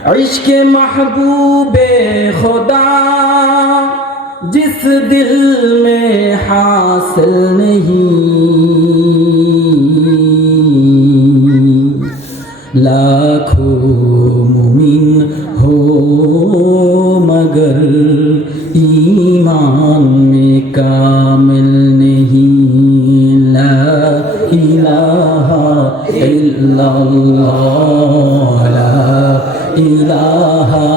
इश्क महबूबे खुदा जिस दिल में हासिल नहीं, लाखों मुमिन हो मगर ईमान में कामिल नहीं। ला इलाहा इल्लल्लाह, ला इलाहा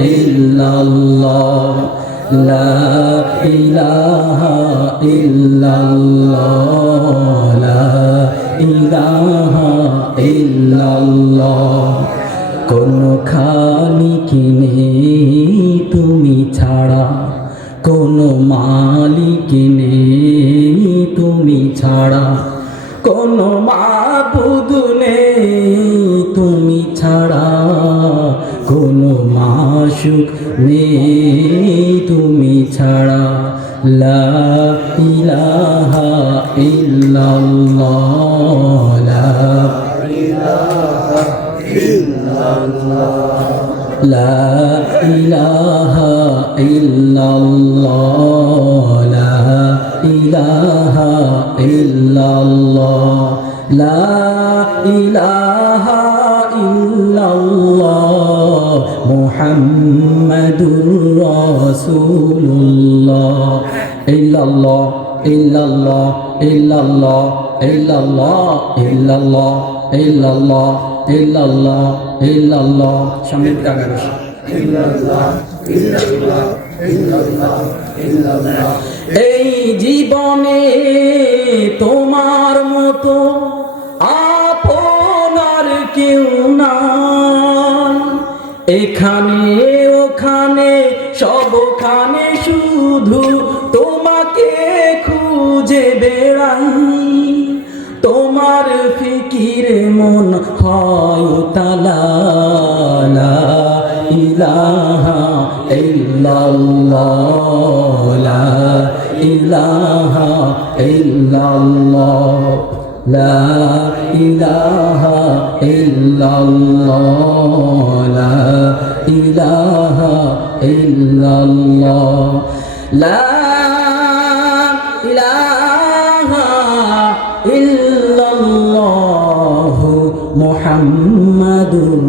इल्लल्लाह, ला इलाहा इल्लल्लाह, ला इलाहा इल्लल्लाह। কোনো খালিক নেই তুমি ছাড়া, কোনো মালিক নেই তুমি ছাড়া, কোনো মাবুদ নেই তুমি ছাড়া, কোনো মাশুক নেই তুমি ছাড়া। লা ইলাহা ইল্লাল্লাহ, লা ইলাহা ইল্লাল্লাহ, লা ইলাহা ইল্লাল্লাহ, লা ইলাহা ইল্লাল্লাহ, লা ইলাহা ইল্লাল্লাহ, মুহাম্মাদুর রাসূলুল্লাহ। ইল্লাল্লাহ ইল্লাল্লাহ ইল্লাল্লাহ ইল্লাল্লাহ ইল্লাল্লাহ ইল্লাল্লাহ ইল্লাল্লাহ ইল্লাল্লাহ। সামনে টাকা এই জীবনে তোমার মতো আপনার কেউ নাই, এখানে ওখানে সবখানে শুধু তোমাকে খুঁজে বেড়াই। তোমার ফিকিরে মন হয় উতালা। লা ইলাহা ইল্লাল্লাহ, লা ইলাহা ইল্লাল্লাহ, লা ইলাহা ইল্লাল্লাহ, লা ইলাহা ইল্লাল্লাহ, লা ইলাহা ইল্লাল্লাহ, মুহাম্মাদুর